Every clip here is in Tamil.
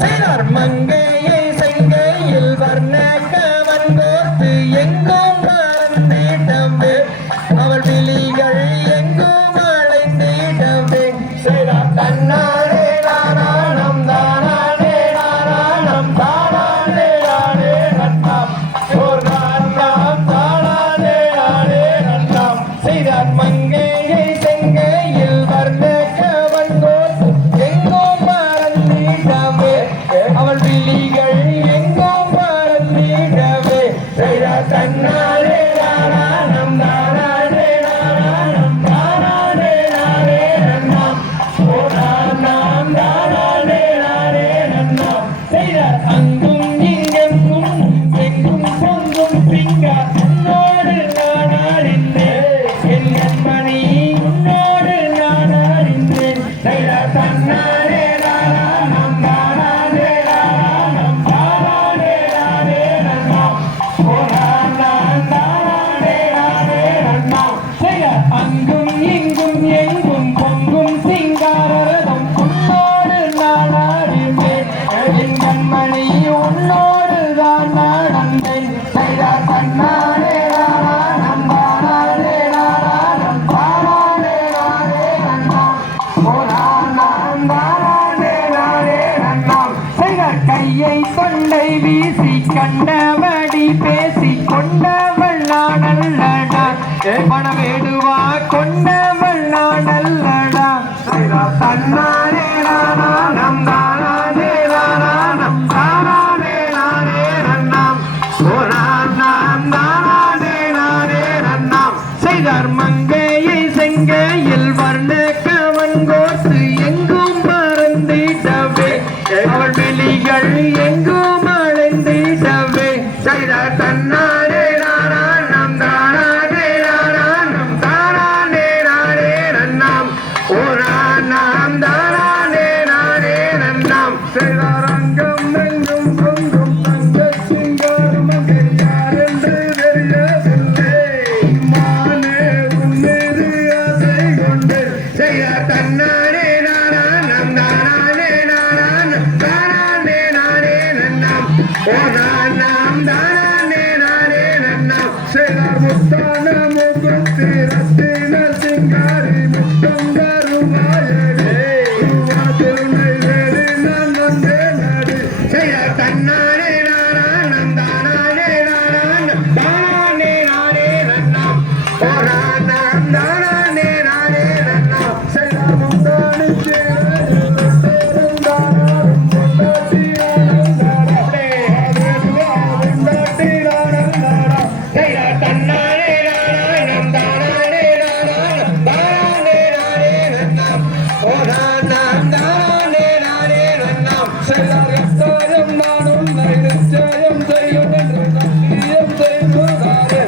செய்தார் மங்கையை செங்கையில் வர்ண கவன் கோத்து எங்கும் மறந்திடவே அவள் விழிகள் எங்கும் அழைந்திடவே செய்தார் தன்னாரே நாராயணம் தானானே நாராயணம் தானானே நானே நன்னாம் ஓர் நாராயணம் தானானே நானே நன்னாம் செய்தார் மங்கையை செங்கையில் வர்ண கவன் கோத்து எங்கும் மறந்திடவே அவள் விழிகள் எங்கும் மறந்திடவே செய்தார் தன்னாரே நாராயணம் தானானே நாராயணம் தானானே நானே நன்னாம் ஓர் நாராயணம் தானானே நானே நன்னாம் செய்தார் அங்கும் இங்கெங்கும் எங்கும் பொங்கும் சிங்கார் உன்னோடு நான் அறிந்தேன் என் கண்மணி உன்னோடு நான் அறிந்தேன் செய்தார் தன்னாரே நாராயணம் தானானே நாராயணம் தானானே நானே நன்னாம் ஓர் நாராயணம் தானானே நானே நன்னாம் செய்தார் அங்கும் இங்கும் எங்கும் பொங்கும் சிங்காரரதம் உன்னோடு நான் அறிந்தேன் என் கண்மணி உன்னோடு தான் நடந்தேன் செய்தார் தன்னாரே நாராயணம் தானானே நாராயணம் தானானே நானே நன்னாம் ஓர் நாராயணம் தானானே நானே நன்னாம் செய்தார் கையை தொண்டை வீசி கண்டபடி பேசி கொண்டவள் நான் அல்லடா மனவேடுவா கொண்டவள் நான் அல்லடா செய்தார் தன்னாரே நாராயணம் தானானே நாராயணம் தானானே நானே நன்னாம் ஓர் நாராயணம் தானானே நானே நன்னாம் செய்தார் மங்கையை செங்கையில் வர்ண கவன் கோத்து எங்கும் மறந்திடவே அவள் விழிகள் எங்கும் அழைந்திடவே செய்தார் தன்னாரே நாராயணம் தானானே நாராயணம் தானானே நானே நன்னாம் ஓர் நாராயணம் தானானே நானே நன்னாம் செய்தார் அங்கம் எங்கும் பொங்கும் தங்க சிங்காரம் யார் என்று தெரியவில்லை மானே உன்மீது ஆசை கொண்டு செய்தார் தன்னாரே நாராயணம் தானானே நாராயணம் தானானே நானே நன்னாம் ஓர் நாராயணம் தானானே நானே நன்னாம் செய்தார் முத்தான முகுத்தி ரத்தின சிங்காரி முத்தம் தருவாயடே திருவாதிருமை வேறு நான் வந்தேன் நடி செய்தார் தன்னாரே நாராயணம் தானானே நாராயணம் தானானே நானே நன்னாம் ஓர் நாராயணம் தானானே நானே நன்னாம் செய்தார் முந்தானி சேரும் தானாரும் பொண்டாட்டி ஆனந்தாரே பொண்டாட்டி ஆனந்தாரா செய்தார் தன்னாரே நாராயணம் தானானே நாராயணம் தானானே நானே நன்னாம் ஓர் நாராயணம் தானானே நானே நன்னாம் செய்தார் எத்தாயம் நானும் நிச்சயம் செய்யும் என்று சத்தியம் செய்துதாரே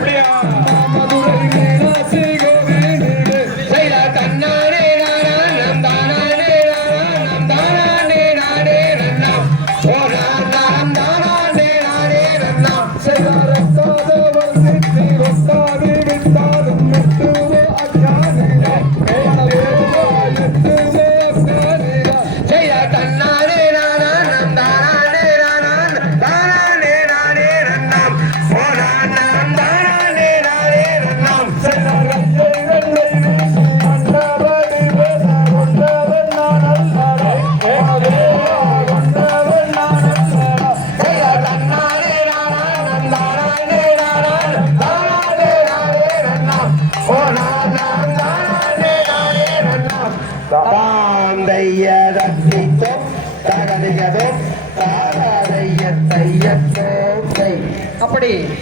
மதுரை மீனாட்சி கோவிலிலே செய்தார் தன்னாரே நாராயணம் தானானே நாராயணம் தானானே நானே நன்னாம் ஓர் நாராயணம் தானானே நானே நன்னாம் செய்தார் எத்தாத வர்ணித்து ஒத்தாது விட்டாலும் மெட்டுவோ அஞ்ஞானியா மனவேவோ எட்டுவோ அஞ்ஞானியா செய்தார் தன்னாரே நாராயணம் தானானே நாராயணம் தானானே நானே நன்னாம் ஓர் நாராயணம் தானானே நானே நன்னாம் செய்தார் கங்கை வெள்ளை வீசி கண்டபடி பேச கொண்டவன் நான் அல்லடா மனவேவோ கொண்டவன் நான் அல்லடா செய்தார் தன்னாரே நாராயணம் தானானே நாராயணம் தானானே நானே நன்னாம் ஓர் நாராயணம் தானானே நானே நன்னாம் தாந்தையதத்தி தகதிகதோ தாரைய தையத்தோ அப்படி